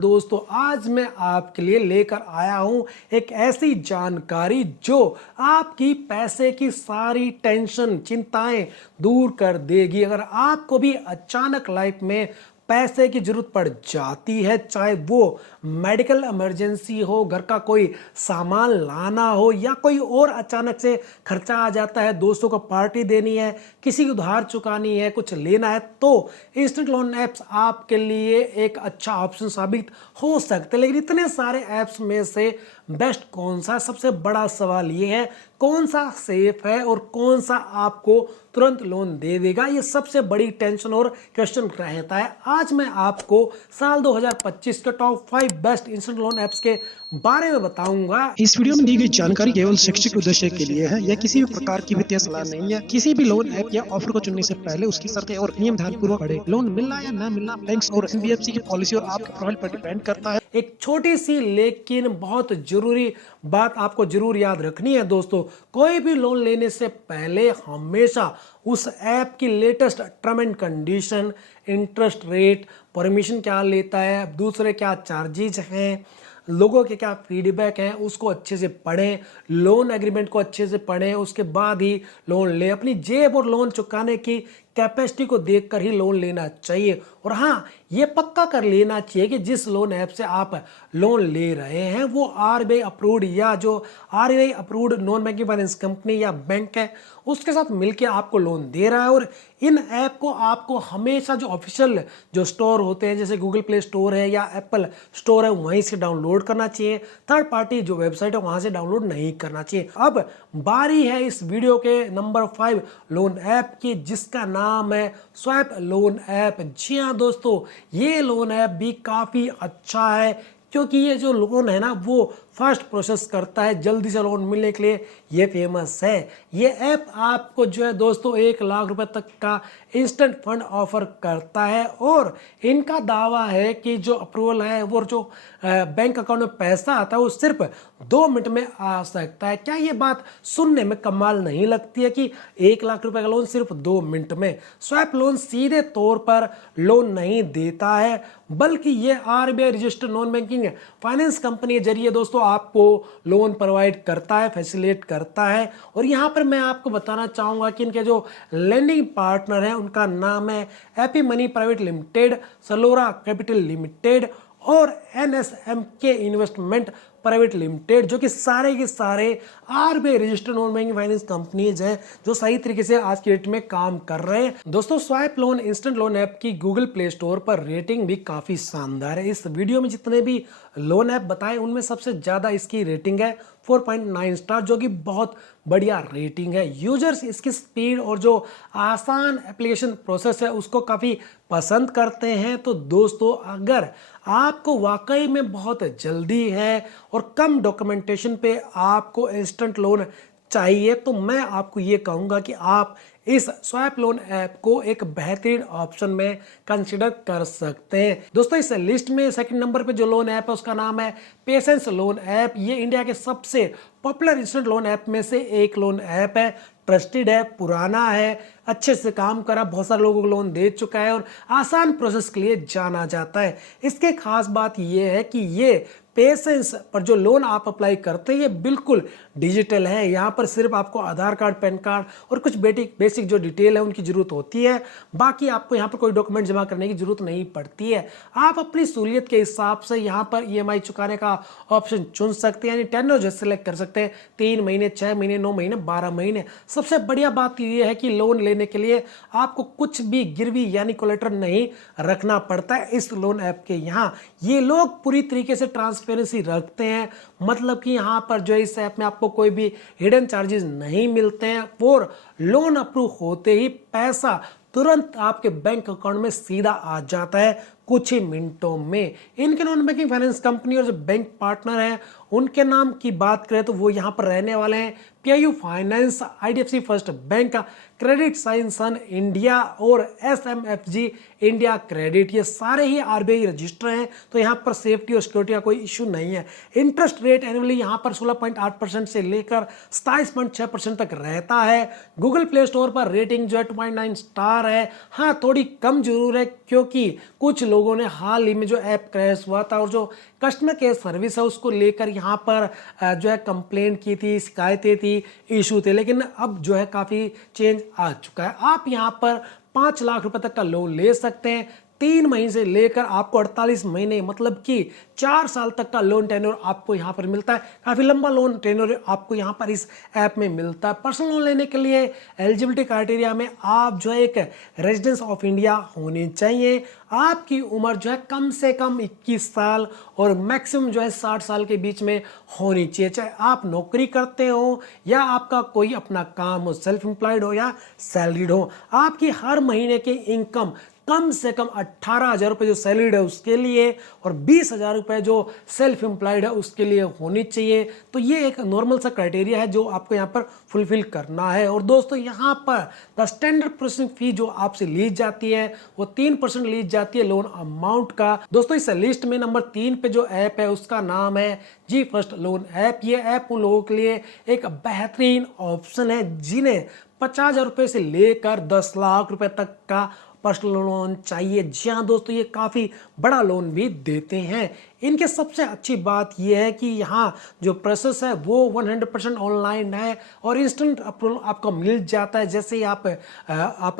दोस्तों आज मैं आपके लिए लेकर आया हूं एक ऐसी जानकारी जो आपकी पैसे की सारी टेंशन चिंताएं दूर कर देगी। अगर आपको भी अचानक लाइफ में पैसे की जरूरत पड़ जाती है, चाहे वो मेडिकल इमरजेंसी हो, घर का कोई सामान लाना हो या कोई और अचानक से खर्चा आ जाता है, दोस्तों को पार्टी देनी है, किसी की उधार चुकानी है, कुछ लेना है, तो इंस्टेंट लोन ऐप्स आपके लिए एक अच्छा ऑप्शन साबित हो सकते हैं। लेकिन इतने सारे ऐप्स में से बेस्ट कौन सा? सबसे बड़ा सवाल ये है कौन सा सेफ है और कौन सा आपको तुरंत लोन दे देगा। ये सबसे बड़ी टेंशन और क्वेश्चन रहता है। आज मैं आपको साल 2025 के top 5 best instant loan apps के बारे में बताऊंगा। इस वीडियो में दी गई जानकारी केवल शैक्षिक उद्देश्य के लिए है। यह किसी भी प्रकार की वित्तीय सलाह नहीं है। किसी भी लोन ऐप या ऑफर को चुनने से पहले उसकी शर्तें और नियम ध्यानपूर्वक पढ़ें। लोन मिलना या न मिलना बैंक्स और एनबीएफसी की पॉलिसी और आपके प्रोफाइल पर डिपेंड करता है। एक छोटी सी लेकिन बहुत जरूरी बात आपको जरूर याद रखनी है दोस्तों, कोई भी लोन लेने से पहले हमेशा उस ऐप की latest term and condition, interest rate, permission क्या लेता है, दूसरे क्या चार्जेज हैं, लोगों के क्या फीडबैक हैं, उसको अच्छे से पढ़ें, लोन एग्रीमेंट को अच्छे से पढ़ें, उसके बाद ही लोन लें। अपनी जेब और लोन चुकाने की कैपेसिटी को देखकर ही लोन लेना चाहिए। और हाँ, ये पक्का कर लेना चाहिए कि जिस लोन ऐप से आप लोन ले रहे हैं वो आरबीआई अप्रूव्ड या जो RBI approved non banking finance company या बैंक है उसके साथ मिलकर आपको लोन दे रहा है। और इन ऐप को आपको हमेशा जो ऑफिशियल जो स्टोर होते हैं जैसे गूगल प्ले स्टोर है या एप्पल स्टोर है वहीं से डाउनलोड करना चाहिए। थर्ड पार्टी जो वेबसाइट है वहां से डाउनलोड नहीं करना चाहिए। अब बारी है इस वीडियो के नंबर 5 लोन ऐप की, जिसका नाम है स्वैप लोन ऐप। जी हाँ दोस्तों, ये लोन ऐप भी काफ़ी अच्छा है क्योंकि ये जो लोन है ना वो फास्ट प्रोसेस करता है, जल्दी से लोन मिलने के लिए ये फेमस है। ये ऐप आपको जो है दोस्तों 1 लाख रुपए तक का इंस्टेंट फंड ऑफर करता है और इनका दावा है कि जो अप्रूवल है वो जो बैंक अकाउंट में पैसा आता है वो सिर्फ 2 मिनट में आ सकता है। क्या ये बात सुनने में कमाल नहीं लगती है कि 1 लाख रुपए का लोन सिर्फ 2 मिनट में? स्वैप लोन सीधे तौर पर लोन नहीं देता है बल्कि ये RBI registered non banking finance company के जरिए दोस्तों आपको लोन प्रोवाइड करता है, फैसिलिटेट करता है। और यहाँ पर मैं आपको बताना चाहूँगा कि इनके जो लेंडिंग पार्टनर हैं उनका नाम है AP money private limited, Salora capital limited और एनएसएमके इन्वेस्टमेंट प्राइवेट लिमिटेड, जो कि सारे के सारे RBI registered non banking finance companies हैं जो सही तरीके से आज की डेट में काम कर रहे हैं। दोस्तों swap loan instant loan app की गूगल प्ले स्टोर पर रेटिंग भी काफी शानदार है। इस वीडियो में जितने भी लोन ऐप बताए उनमें सबसे ज्यादा इसकी रेटिंग है 4.9 स्टार, जो कि बहुत बढ़िया रेटिंग है। यूजर्स इसकी स्पीड और जो आसान एप्लीकेशन प्रोसेस है उसको काफ़ी पसंद करते हैं। तो दोस्तों अगर आपको वाकई में बहुत जल्दी है और कम डॉक्यूमेंटेशन पे आपको इंस्टेंट लोन चाहिए तो मैं आपको ये कहूँगा कि आप इस स्वैप लोन ऐप को एक बेहतरीन ऑप्शन में कंसिडर कर सकते हैं। दोस्तों इस लिस्ट में सेकंड नंबर पे जो लोन ऐप है उसका नाम है पेशेंस लोन ऐप। ये इंडिया के सबसे पॉपुलर इंस्टेंट लोन ऐप में से एक लोन ऐप है। ट्रस्टेड है, पुराना है, अच्छे से काम करा, बहुत सारे लोगों को लोन दे चुका है और आसान प्रोसेस के लिए जाना जाता है। इसके खास बात यह है कि ये पेशेंस पर जो लोन आप अप्लाई करते हैं ये बिल्कुल डिजिटल है। यहाँ पर सिर्फ आपको आधार कार्ड, पैन कार्ड और कुछ बेसिक जो डिटेल है उनकी जरूरत होती है। बाकी आपको यहाँ पर कोई डॉक्यूमेंट जमा करने की जरूरत नहीं पड़ती है। आप अपनी सहूलियत के हिसाब से यहाँ पर ईएमआई चुकाने का ऑप्शन चुन सकते हैं, यानी टेन्योर जो सेलेक्ट कर सकते हैं, 3 महीने, 6 महीने, 9 महीने, 12 महीने। सबसे बढ़िया बात यह है कि लोन लेने के लिए आपको कुछ भी गिरवी यानी कोलेटरल नहीं रखना पड़ता है। इस लोन ऐप के यहाँ ये लोग पूरी तरीके से ट्रांसपेरेंसी रखते हैं, मतलब कि यहाँ पर जो इस ऐप में आपको कोई भी हिडन चार्जेस नहीं मिलते हैं और लोन अप्रूव होते ही पैसा तुरंत आपके बैंक अकाउंट में सीधा आ जाता है कुछ ही मिनटों में। इनके नॉन बैंकिंग फाइनेंस कंपनी और जो बैंक पार्टनर हैं उनके नाम की बात करें तो वो यहाँ पर रहने वाले हैं PIU finance, IDFC first bank, credit Saison India और SMFG इंडिया क्रेडिट, ये सारे ही RBI रजिस्टर हैं। तो यहाँ पर सेफ्टी और सिक्योरिटी का कोई इशू नहीं है। इंटरेस्ट रेट एनुअली यहाँ पर 16.8% से लेकर 27.6% तक रहता है। गूगल प्ले स्टोर पर रेटिंग जो है 2.9 स्टार है। हाँ, थोड़ी कम जरूर है क्योंकि कुछ लोगों ने हाल ही में जो ऐप क्रैश हुआ था और जो कस्टमर केयर सर्विस है उसको लेकर यहाँ पर जो है कंप्लेंट की थी, शिकायतें थी, इशू थे, लेकिन अब जो है काफ़ी चेंज आ चुका है। आप यहाँ पर 5 लाख रुपए तक का लोन ले सकते हैं। 3 महीने से लेकर आपको 48 महीने मतलब कि 4 साल तक का लोन टेन्योर आपको यहाँ पर मिलता है। काफ़ी लंबा लोन टेन्योर आपको यहाँ पर इस ऐप में मिलता है। पर्सनल लोन लेने के लिए एलिजिबिलिटी क्राइटेरिया में आप जो है एक रेजिडेंस ऑफ इंडिया होनी चाहिए। आपकी उम्र जो है कम से कम 21 साल और मैक्सिमम जो है 60 साल के बीच में होनी चाहिए। चाहे आप नौकरी करते हो या आपका कोई अपना काम हो, सेल्फ एम्प्लॉयड हो या सैलरीड हो। आपकी हर महीने की इनकम कम से कम 18,000 रुपये जो सैलरीड है उसके लिए और 20,000 रुपये जो सेल्फ एम्प्लॉयड है उसके लिए होनी चाहिए। तो ये एक नॉर्मल सा क्राइटेरिया है जो आपको यहाँ पर फुलफिल करना है। और दोस्तों यहाँ पर द स्टैंडर्ड प्रोसेसिंग फी जो आपसे ली जाती है वो 3% ली जाती है लोन अमाउंट का। दोस्तों इस लिस्ट में नंबर 3 पे जो ऐप है उसका नाम है जी फर्स्ट लोन ऐप। ये ऐप उन लोगों के लिए एक बेहतरीन ऑप्शन है जिन्हें 50,000 रुपये से लेकर 10 लाख रुपए तक का पर्सनल लोन चाहिए। जी हाँ दोस्तों, ये काफ़ी बड़ा लोन भी देते हैं। इनके सबसे अच्छी बात यह है कि यहाँ जो प्रोसेस है वो 100% ऑनलाइन है और इंस्टेंट अप्रूवल आपको मिल जाता है। जैसे ही आप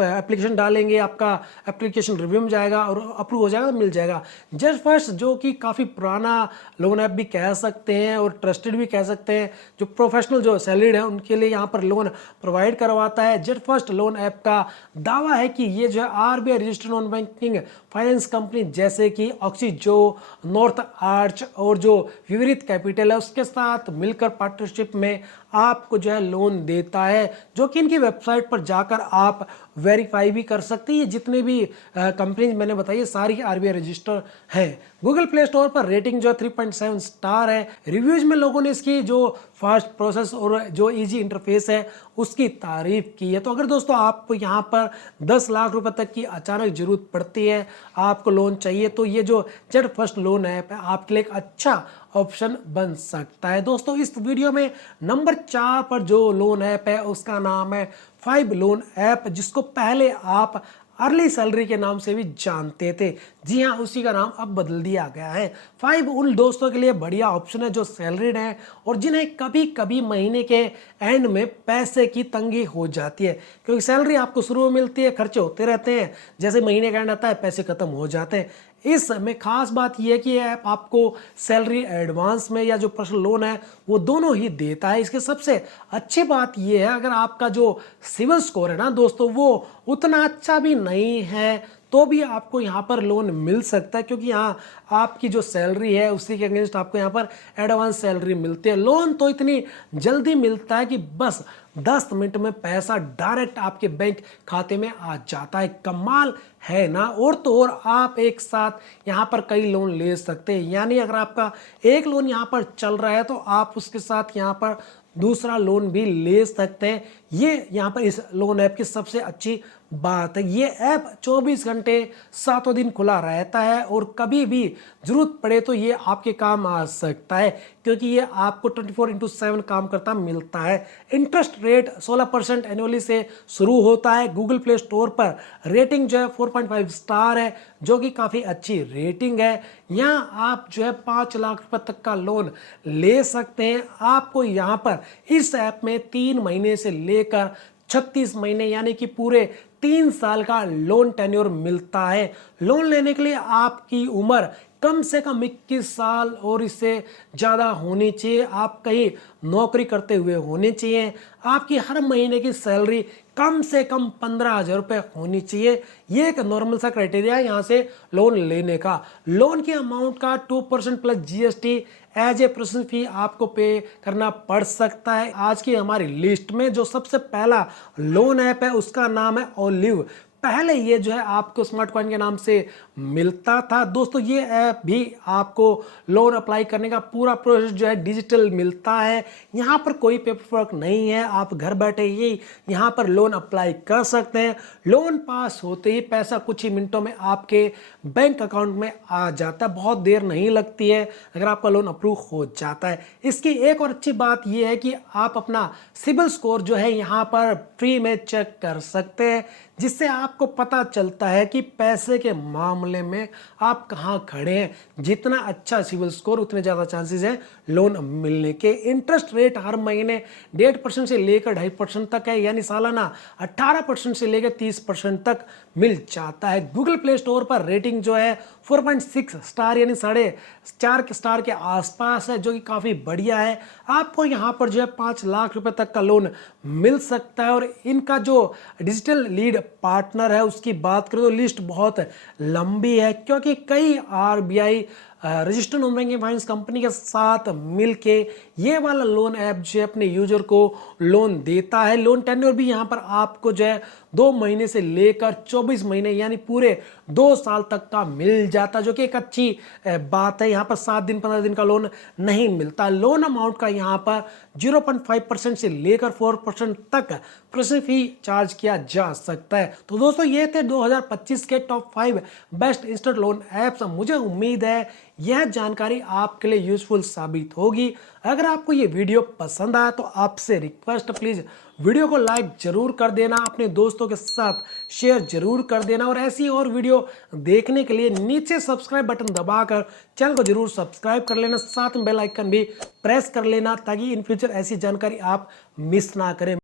एप्लीकेशन डालेंगे आपका एप्लीकेशन रिव्यू में जाएगा और अप्रूव हो जाएगा, मिल जाएगा। जस्ट फर्स्ट जो कि काफ़ी पुराना लोन ऐप भी कह सकते हैं और ट्रस्टेड भी कह सकते हैं, जो प्रोफेशनल जो सैलरीड है उनके लिए यहाँ पर लोन प्रोवाइड करवाता है। जस्ट फर्स्ट लोन ऐप का दावा है कि ये जो है RBI registered non banking finance company जैसे कि ऑक्सीजो, नॉर्थ आर्च और जो विवरित कैपिटल है उसके साथ मिलकर पार्टनरशिप में आपको जो है लोन देता है, जो कि इनकी वेबसाइट पर जाकर आप वेरीफाई भी कर सकते हैं। ये जितने भी कंपनीज मैंने बताई है सारी RBI रजिस्टर है। गूगल प्ले स्टोर पर रेटिंग जो है 3.7 स्टार है। रिव्यूज में लोगों ने इसकी जो फास्ट प्रोसेस और जो इजी इंटरफेस है उसकी तारीफ की है। तो अगर दोस्तों आपको यहाँ पर 10 लाख रुपए तक की अचानक जरूरत पड़ती है, आपको लोन चाहिए, तो ये जो जेड फर्स्ट लोन ऐप है आपके लिए एक अच्छा ऑप्शन बन सकता है। दोस्तों इस वीडियो में नंबर 4 पर जो लोन ऐप है उसका नाम है 5 लोन ऐप, जिसको पहले आप अर्ली सैलरी के नाम से भी जानते थे। जी हाँ, उसी का नाम अब बदल दिया गया है। 5 उन दोस्तों के लिए बढ़िया ऑप्शन है जो सैलरीड हैं और जिन्हें कभी कभी महीने के एंड में पैसे की तंगी हो जाती है, क्योंकि सैलरी आपको शुरू में मिलती है, खर्चे होते रहते हैं, जैसे महीने का एंड आता है पैसे खत्म हो जाते हैं। इसमें खास बात यह है कि ये ऐप आपको सैलरी एडवांस में या जो पर्सनल लोन है वो दोनों ही देता है। इसके सबसे अच्छी बात यह है अगर आपका जो सिविल स्कोर है ना दोस्तों वो उतना अच्छा भी नहीं है तो भी आपको यहाँ पर लोन मिल सकता है, क्योंकि यहाँ आपकी जो सैलरी है उसी के अगेंस्ट आपको यहाँ पर एडवांस सैलरी मिलती है। लोन तो इतनी जल्दी मिलता है कि बस 10 मिनट में पैसा डायरेक्ट आपके बैंक खाते में आ जाता है। कमाल है ना। और तो और आप एक साथ यहाँ पर कई लोन ले सकते हैं, यानी अगर आपका एक लोन यहाँ पर चल रहा है तो आप उसके साथ यहाँ पर दूसरा लोन भी ले सकते हैं। ये यहाँ पर इस लोन ऐप की सबसे अच्छी बात है। ये ऐप 24 घंटे 7 दिन खुला रहता है और कभी भी जरूरत पड़े तो ये आपके काम आ सकता है, क्योंकि ये आपको 24/7 काम करता मिलता है। इंटरेस्ट रेट 16% एनुअली से शुरू होता है। गूगल प्ले स्टोर पर रेटिंग जो है 4.5 स्टार है, जो कि काफ़ी अच्छी रेटिंग है। यहाँ आप जो है 5 लाख रुपए तक का लोन ले सकते हैं। आपको यहाँ पर इस ऐप में 3 महीने से लेकर 36 महीने यानी कि पूरे 3 साल का लोन टेन्योर मिलता है। लोन लेने के लिए आपकी उम्र कम से कम 21 साल और इससे ज़्यादा होनी चाहिए। आप कहीं नौकरी करते हुए होने चाहिए। आपकी हर महीने की सैलरी कम से कम 15,000 रुपये होनी चाहिए। ये एक नॉर्मल सा क्राइटेरिया है यहाँ से लोन लेने का। लोन की अमाउंट का 2% plus GST as a processing fee आपको पे करना पड़ सकता है। आज की हमारी लिस्ट में जो सबसे पहला लोन ऐप है उसका नाम है ओलिव पहले ये जो है आपको स्मार्ट कॉइन के नाम से मिलता था। दोस्तों ये ऐप भी आपको लोन अप्लाई करने का पूरा प्रोसेस जो है डिजिटल मिलता है। यहाँ पर कोई पेपर वर्क नहीं है, आप घर बैठे ही यहाँ पर लोन अप्लाई कर सकते हैं। लोन पास होते ही पैसा कुछ ही मिनटों में आपके बैंक अकाउंट में आ जाता है, बहुत देर नहीं लगती है अगर आपका लोन अप्रूव हो जाता है। इसकी एक और अच्छी बात यह है कि आप अपना सिबिल स्कोर जो है यहाँ पर फ्री में चेक कर सकते हैं, जिससे आपको पता चलता है कि पैसे के मामले में आप कहाँ खड़े हैं। जितना अच्छा सिबिल स्कोर उतने ज़्यादा चांसेस हैं लोन मिलने के। इंटरेस्ट रेट हर महीने 1.5% से लेकर 2.5% तक है, यानी सालाना 18% से लेकर 30% तक मिल जाता है। गूगल प्ले स्टोर पर रेटिंग जो है 4.6 स्टार यानी 4.5 स्टार के आसपास है, जो कि काफ़ी बढ़िया है। आपको यहाँ पर जो है 5 लाख रुपए तक का लोन मिल सकता है। और इनका जो डिजिटल लीड पार्टनर है उसकी बात करें तो लिस्ट बहुत लंबी है, क्योंकि कई RBI registered non banking finance company के साथ मिलके ये वाला लोन ऐप जो है अपने यूजर को लोन देता है। लोन टेन्योर भी यहाँ पर आपको जो है 2 महीने से लेकर 24 महीने यानी पूरे 2 साल तक का मिल जाता, जो कि एक अच्छी बात है। यहाँ पर 7 दिन 15 दिन का लोन नहीं मिलता। लोन अमाउंट का यहाँ पर 0.5% से लेकर 4% तक प्रोसेसिंग फी चार्ज किया जा सकता है। तो दोस्तों ये थे 2025 के top 5 best instant loan apps. मुझे उम्मीद है यह जानकारी आपके लिए यूजफुल साबित होगी। अगर आपको ये वीडियो पसंद आया तो आपसे रिक्वेस्ट, प्लीज़ वीडियो को लाइक जरूर कर देना, अपने दोस्तों के साथ शेयर जरूर कर देना, और ऐसी और वीडियो देखने के लिए नीचे सब्सक्राइब बटन दबाकर चैनल को जरूर सब्सक्राइब कर लेना, साथ में बेल आइकन भी प्रेस कर लेना, ताकि इन फ्यूचर ऐसी जानकारी आप मिस ना करें।